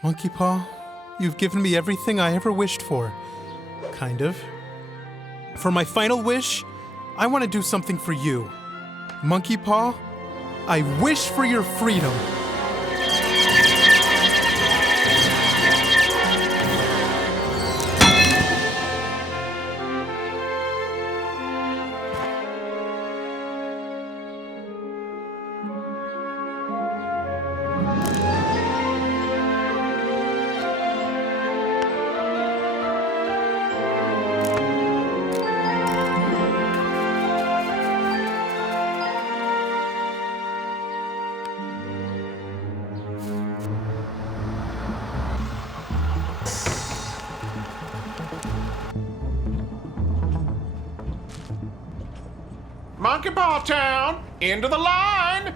Monkey Paw, you've given me everything I ever wished for. Kind of. For my final wish, I want to do something for you. Monkey Paw, I wish for your freedom. Monkey Paw Town, into the line!